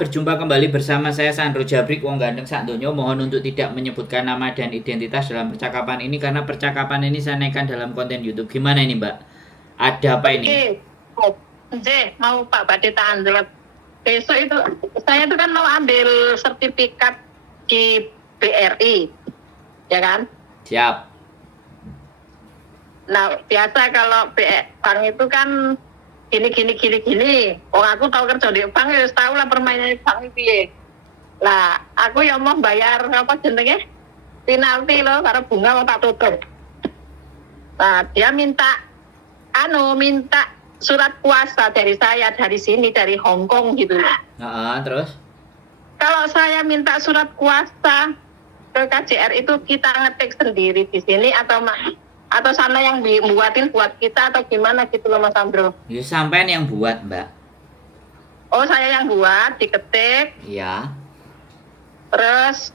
Berjumpa kembali bersama saya Sandro Jabrik Wong Gandeng Sakdonyo. Mohon untuk tidak menyebutkan nama dan identitas dalam percakapan ini karena percakapan ini saya naikkan dalam konten YouTube. Gimana ini, Mbak? Ada apa ini? Oke, mau Pak Bade Tanjlet. Besok itu saya itu kan mau ambil sertifikat di BRI, ya kan? Siap. Nah, biasa kalau bank itu kan gini. Oh, aku tahu kerja di bank ya, tahu lah permainan bank piye. Lah, aku yang mau bayar apa jenenge? Penalti loh, karena bunga mau tak tutup. Nah, dia minta surat kuasa dari saya dari sini, dari Hong Kong gitu. Terus? Kalau saya minta surat kuasa ke KJR itu kita ngetik sendiri di sini atau sana yang buatin buat kita atau gimana gitu loh Mas Sandro? Ya sampean yang buat, Mbak. Oh, saya yang buat, diketik. Iya. Terus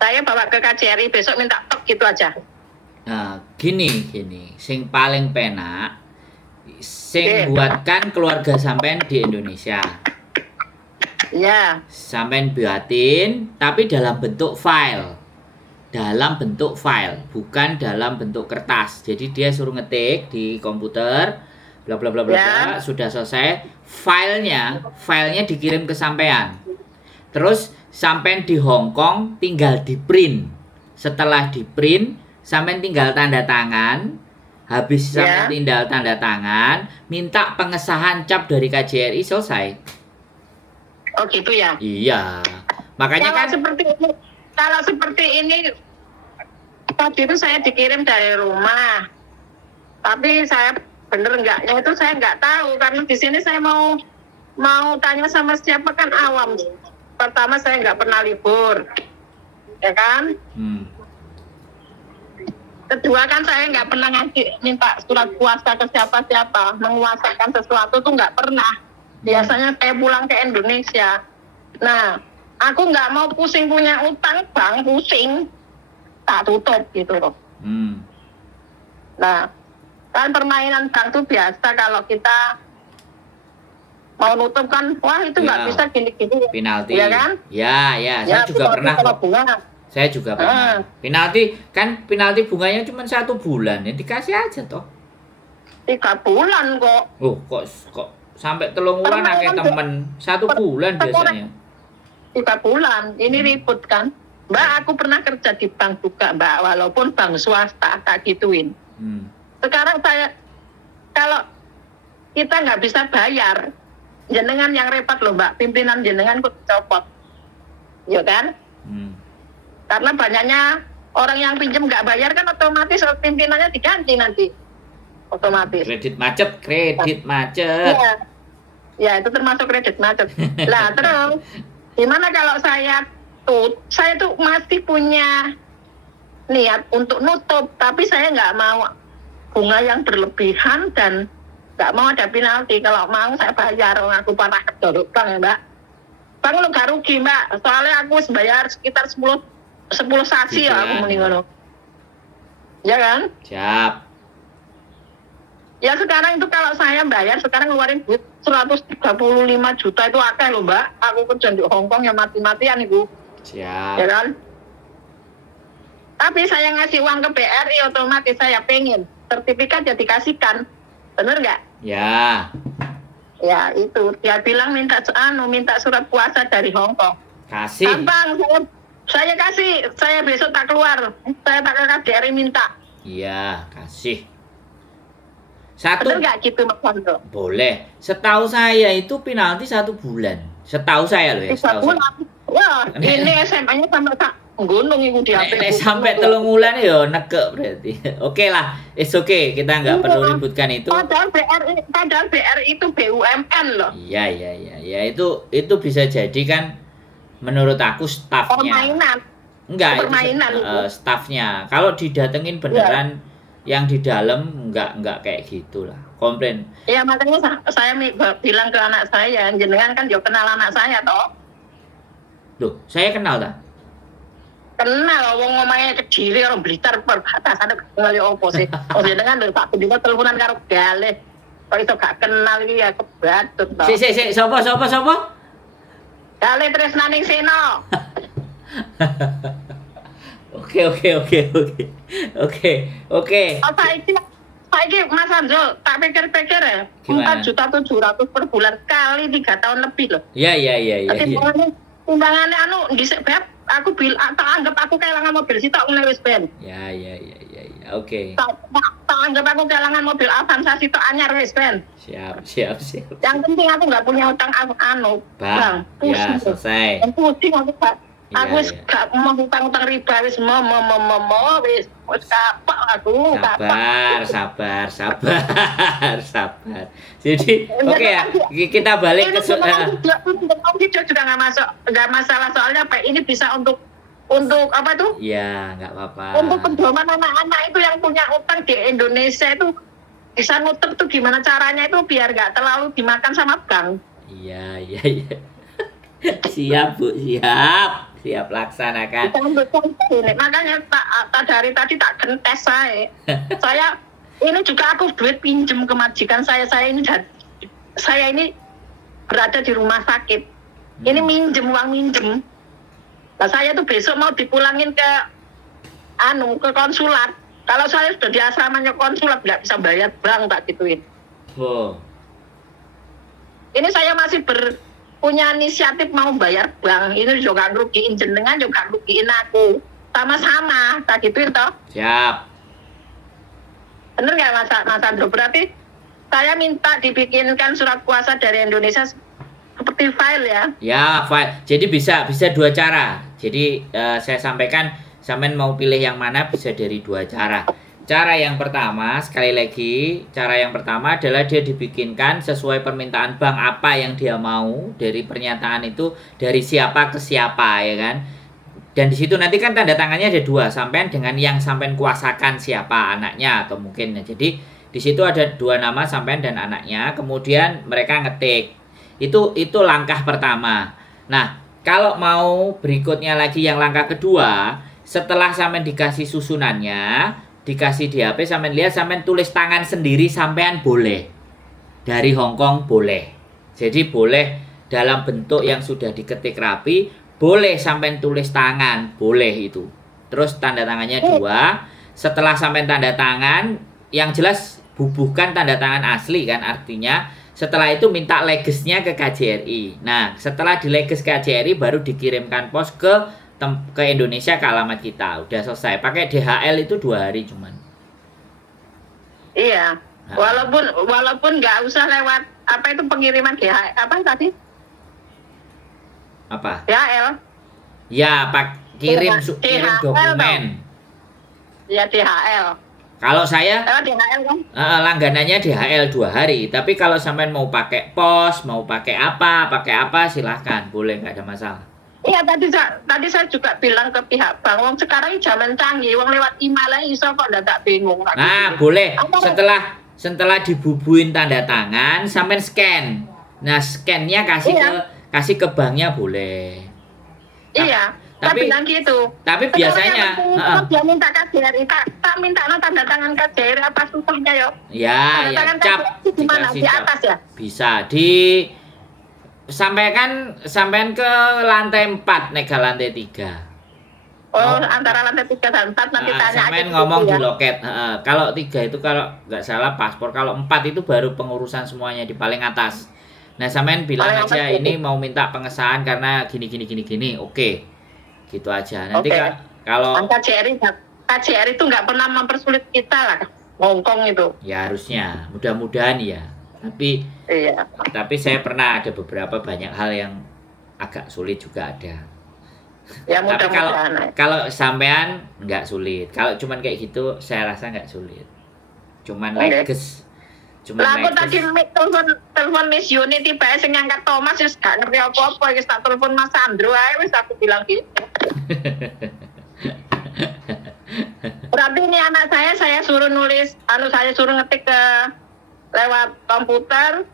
saya bawa ke KJRI besok minta tok gitu aja. Nah, gini. Sing paling penak sing buatkan keluarga sampean di Indonesia. Iya. Sampean buatin tapi dalam bentuk file. Bukan dalam bentuk kertas. Jadi dia suruh ngetik di komputer, bla bla bla bla, sudah selesai, filenya dikirim ke sampean. Terus sampean di Hong Kong tinggal di print. Setelah di print, sampean tinggal tanda tangan. Habis sampean tinggal tanda tangan, minta pengesahan cap dari KJRI, selesai. Oh gitu ya? Iya. Makanya kalau seperti ini tadi itu saya dikirim dari rumah, tapi saya bener enggaknya itu saya nggak tahu karena di sini saya mau tanya sama siapa kan awam. Pertama saya nggak pernah libur, ya kan? Kedua kan saya nggak pernah minta surat kuasa ke siapa-siapa, menguasakan sesuatu tuh nggak pernah. Biasanya saya pulang ke Indonesia. Nah, aku nggak mau pusing punya utang bank, pusing. Tak tutup gitu loh. Nah, kan permainan bank tuh biasa kalau kita mau nutup kan, wah itu nggak bisa gini-gini. Penalti. Ya kan? Ya, saya juga pernah. Saya juga pernah. Penalti bunganya cuma 1 bulan, ya dikasih aja toh. 3 bulan kok. Oh, kok sampai 3 bulan akeh temen. 1 bulan biasanya. 3 bulan, ini ribut kan. Mbak, aku pernah kerja di bank juga, Mbak, walaupun bank swasta, tak gituin. Sekarang kalau kita nggak bisa bayar, jenengan yang repot loh, Mbak, pimpinan jenengan kok copot. Ya kan? Karena banyaknya orang yang pinjam nggak bayar kan otomatis pimpinannya diganti nanti. Otomatis. Kredit macet. Ya, itu termasuk kredit macet. Lah, terus gimana kalau saya tuh masih punya niat untuk nutup, tapi saya nggak mau bunga yang berlebihan dan nggak mau ada penalti. Kalau mau saya bayar, aku pernah kerja bank ya Mbak. Bank lo gak rugi Mbak, soalnya aku bayar sekitar 10 saksi ya aku meninggal. Ya kan? Siap. Ya sekarang itu kalau saya bayar, sekarang ngeluarin duit 135 juta itu akeh loh Mbak. Aku kerja di Hong Kong ya mati-matian Ibu. Siap. Ya kan? Tapi saya ngasih uang ke BRI otomatis saya pengen sertifikat ya dikasihkan. Bener nggak? Ya. Ya itu dia bilang minta surat kuasa dari Hong Kong. Kasih. Gampang, saya kasih, saya besok tak keluar. Saya tak ke KJRI minta. Iya, kasih. Bener nggak gitu Mas Sandro? Boleh. Setahu saya itu penalti 1 bulan. Setahu saya loh ya. 3 bulan. Wah, ini SMA-nya sampai tak gunung itu di HP. Sampai 3 bulan ya nekek berarti. Oke lah, it's okay. Kita nggak perlu ributkan itu. Padahal BRI itu BUMN loh. Iya. Ya itu bisa jadi kan menurut aku stafnya. Permainan. Enggak, permainan itu stafnya. Kalau didatengin beneran yang di dalam enggak kayak gitulah. Komplain. Ya makanya saya bilang ke anak saya, jenengan kan juga kenal anak saya toh. Loh, saya kenal tak? Kenal, wong ngomongnya kecil, orang Blitar perbatasan kali opo sih. Oh jenengan lho Pak Budi teleponan karo galih. Kok itu gak kenal iki ya kebatut toh. Sik, sapa? Kali tresnaning seno. Oke. Oh, saiki Mas Anjo, tak pikir-pikir ya, Gimana? 4.700.000 per bulan kali 3 tahun lebih loh. Ya. Timbangannya anu dhisik Beb, aku tak anggap aku kehilangan mobil sitok ngene wis ben. Ya. Oke. Tak anggap aku kehilangan mobil Avanza sitok anyar wis ben. Siap. Yang penting aku nggak punya utang anu, Bang, ya selesai. Yang pusing aku Pak. Iya, Aku wis iya. gak mau utang riba wis wis kapok aku. Sabar. Jadi, oke ya, kita balik ke video juga nggak masalah soalnya apa ini bisa untuk apa tuh? ya, nggak apa-apa. Untuk pedoman anak-anak itu yang punya utang di Indonesia itu bisa nutup tuh gimana caranya itu biar nggak terlalu dimakan sama bank. Iya. Siap, Bu, siap laksanakan. Makanya tak dari tadi tak gentes saya ini juga aku duit pinjem ke majikan saya ini berada di rumah sakit. Ini uang minjem. Nah, saya tuh besok mau dipulangin ke konsulat. Kalau saya sudah di asramanya konsulat nggak bisa bayar bank tak gituin. Oh. Ini saya masih punya inisiatif mau bayar bank. Ini juga ngerugiin jenengan, juga ngerugiin aku. Sama-sama, tak gituin toh. Siap. Bener nggak Mas Andro? Berarti saya minta dibikinkan surat kuasa dari Indonesia seperti file ya. Ya, file. Jadi bisa dua cara. Jadi saya sampaikan, sampean mau pilih yang mana bisa dari dua cara. Cara yang pertama, sekali lagi, cara yang pertama adalah dia dibikinkan sesuai permintaan bank apa yang dia mau dari pernyataan itu dari siapa ke siapa ya kan. Dan di situ nanti kan tanda tangannya ada dua, sampean dengan yang sampean kuasakan siapa anaknya atau mungkin. Jadi di situ ada dua nama sampean dan anaknya, kemudian mereka ngetik. Itu langkah pertama. Nah, kalau mau berikutnya lagi yang langkah kedua, setelah sampean dikasih susunannya, dikasih di HP, sampean lihat, sampean tulis tangan sendiri sampean boleh. Dari Hongkong boleh. Jadi boleh dalam bentuk yang sudah diketik rapi, boleh sampean tulis tangan, boleh itu. Terus tanda tangannya dua. Setelah sampean tanda tangan, yang jelas bubuhkan tanda tangan asli kan, artinya setelah itu minta legesnya ke KJRI. Nah, setelah dileges ke KJRI baru dikirimkan pos ke Indonesia ke alamat kita. Udah selesai. Pakai DHL itu 2 hari cuman. Iya. Nah. Walaupun nggak usah lewat apa itu pengiriman DHL apa tadi? Apa? DHL. Ya, kirim dokumen. Ya DHL. Kalau saya DHL kan? Langganannya DHL 2 hari. Tapi kalau sampean mau pakai pos, mau pakai apa silahkan, boleh, nggak ada masalah. Iya, tadi saya juga bilang ke pihak bank, wong sekarang ini zaman canggih, wong lewat email aja iso kok ndak bingung. Nah, boleh. Setelah dibubuhin tanda tangan, sampean scan. Nah, scan-nya kasih ke banknya boleh. Iya. Tapi bilang gitu. Tapi biasanya dia minta KJRI, tak minta tanda tangan KJRI apa susahnya yo? Ya, cap di mana? Di atas ya? Bisa sampaikan ke lantai 4 nek lantai 3. Oh, antara lantai 3 dan 4 nanti tanya aja. Sampean ngomong di loket. Kalau 3 itu kalau nggak salah paspor, kalau 4 itu baru pengurusan semuanya di paling atas. Nah, sampean bilang aja ini mau minta pengesahan karena gini. Oke. Gitu aja. Nanti kalau KJRI itu nggak pernah mempersulit kita lah. Hongkong itu. Ya harusnya, mudah-mudahan ya. Tapi saya pernah ada beberapa banyak hal yang agak sulit juga ada. Ya tapi kalau sampean nggak sulit. Kalau cuman kayak gitu, saya rasa nggak sulit. Cuman leges. Aku tadi telepon Miss Yuni tiba sing ngangkat Thomas wis gak ngerti apa-apa, wis tak telepon Mas Andro ae wis aku bilang gitu. Berarti ini anak saya suruh nulis, saya suruh ngetik ke lewat komputer,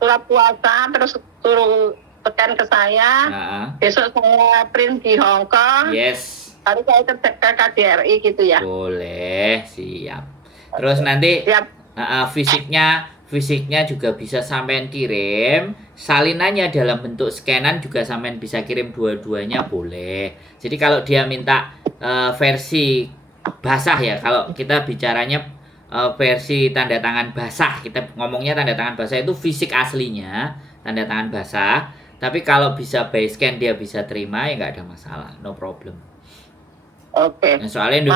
surat puasa, terus suruh tekan ke saya. Besok saya print di Hongkong. Yes. Lalu saya ke KJRI gitu ya. Boleh, siap. Terus nanti fisiknya juga bisa sampean kirim, salinannya dalam bentuk scanan juga sampean bisa kirim dua-duanya boleh. Jadi kalau dia minta versi basah ya, kalau kita bicaranya versi tanda tangan basah, kita ngomongnya tanda tangan basah itu fisik aslinya, tanda tangan basah. Tapi kalau bisa by scan dia bisa terima ya nggak ada masalah, no problem. Oke. Nah, soalnya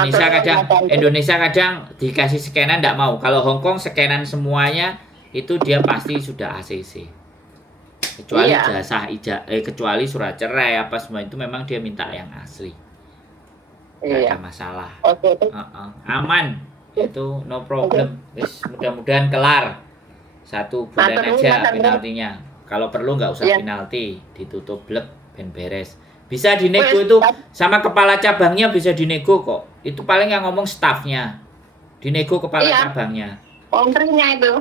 Indonesia kadang dikasih scanan nggak mau. Kalau Hong Kong scanan semuanya itu dia pasti sudah ACC. Kecuali jasa kecuali surat cerai apa semua itu memang dia minta yang asli. Nggak ada masalah. Oke. Aman. Itu no problem. Mudah-mudahan kelar. 1 bulan aja penaltinya. Kalau perlu nggak usah penalti, ditutup blek ben beres. Bisa dinego itu sama kepala cabangnya, bisa dinego kok. Itu paling yang ngomong stafnya. Dinego kepala cabangnya. Ownernya itu.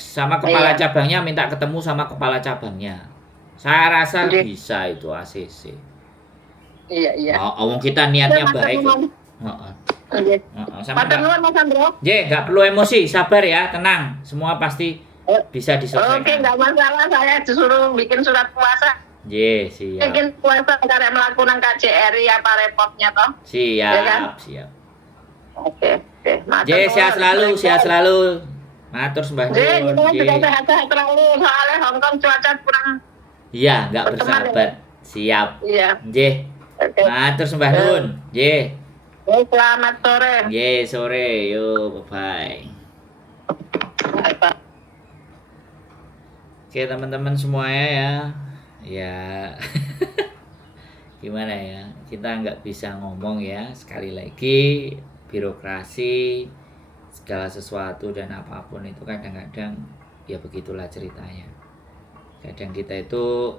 Sama kepala cabangnya minta ketemu sama kepala cabangnya. Saya rasa bisa itu ACC. Iya. Kita niatnya baik. Nggak perlu emosi, sabar ya, tenang. Semua pasti bisa diselesaikan. Oke, nggak masalah. Saya disuruh bikin surat puasa. Siap. Bikin puasa karena melakukan KJRI apa repotnya toh? Siap. Oke. Sehat selalu. Matur sembah nuwun. Sehat terlalu, soalnya Hong Kong cuaca kurang. Iya, nggak bersahabat. Siap. Iya. Matur sembah nuwun. Selamat sore. Sore. Yo, bye. Oke, teman-teman semuanya ya. Gimana ya? Kita nggak bisa ngomong ya. Sekali lagi, birokrasi segala sesuatu dan apapun itu kadang-kadang ya begitulah ceritanya. Kadang kita itu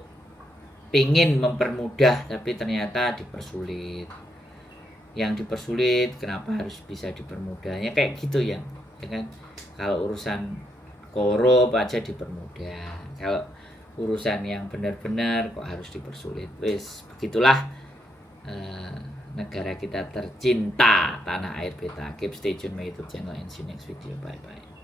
pingin mempermudah tapi ternyata dipersulit. Yang dipersulit kenapa harus bisa dipermudahnya kayak gitu ya kan? Kalau urusan korup aja dipermudah, kalau urusan yang benar-benar kok harus dipersulit. Begitulah negara kita tercinta, tanah air Beta. Keep stay tune my YouTube channel and see you next video. Bye bye.